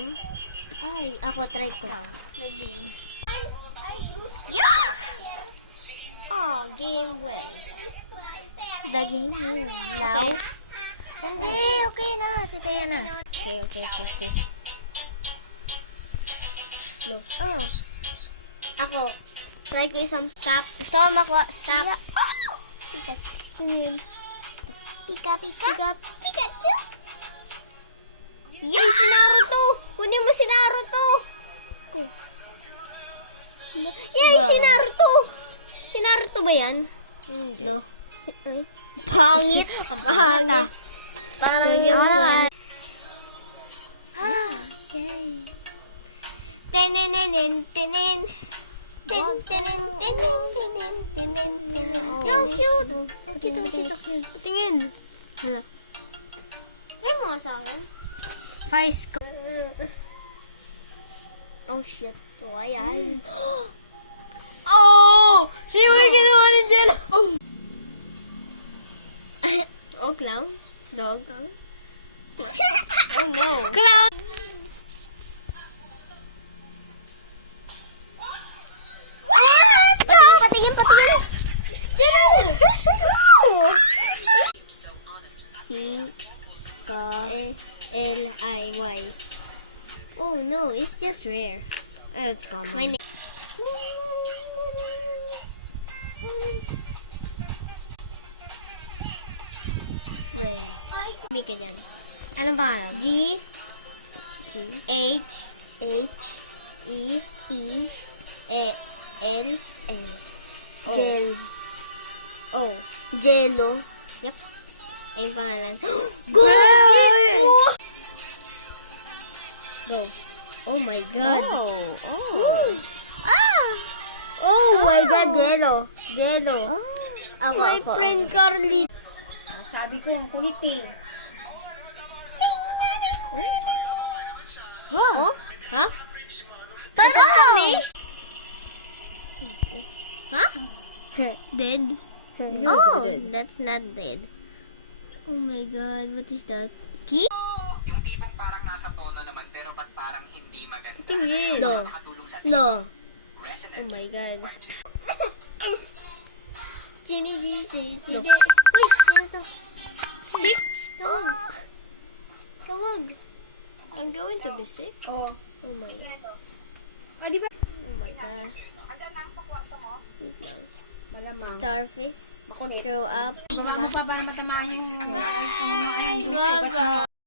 game? Ay, ako try ko. May game. Yeah! Oh, game break. The game is now. Okay. Hindi, okay na. Sige na. Okay. Look. Ako, try ko isang tap. Gusto ko makuha. Tap. Pika. Pikachu! Yay, si Naruto! Kunin mo si Naruto! Yay, si Naruto! Si Naruto ba yan? Hindi. Ay. Pangit. Pangit. Parang Sige, yun. ako naman. Okay. Tenen. Yung cute. Cute. Tingin. Ay mo sa akin. Vice ko. Oh shit. Oh, ayan. Oh! Di mo ginawa ng Jello. Oh, clown? Dog? Oh no. Clown! Patingin. C-L-I-Y. Oh no, it's just rare. It's common. My name. Ay, may ganyan. Anong pangalan? G H E L Gel. O. Jello. Yep. Ayun pangalan. Good! Go. Oh my god. Oh. Oh my god, Jello. Ako, My ako, friend Carly. Sabi ko yung kuliting. Oh? Ha? Paras kami? Ha? Dead? Oh, that's not dead. Oh my god, what is that? Key? Yung tipong parang nasa tono naman pero ba't parang hindi maganda. Tingin. Baka makatulong sa ating Lo. resonance. Oh my God. Part two. Chini. Uy, ano to? Sick? Tawag. I'm going to be sick. Oh. Oh my god. Oh, di ba? Oh my god. Malamang. Starfish. Makulit. Grow up. Baba mo pa para matamaan yung sugat mo.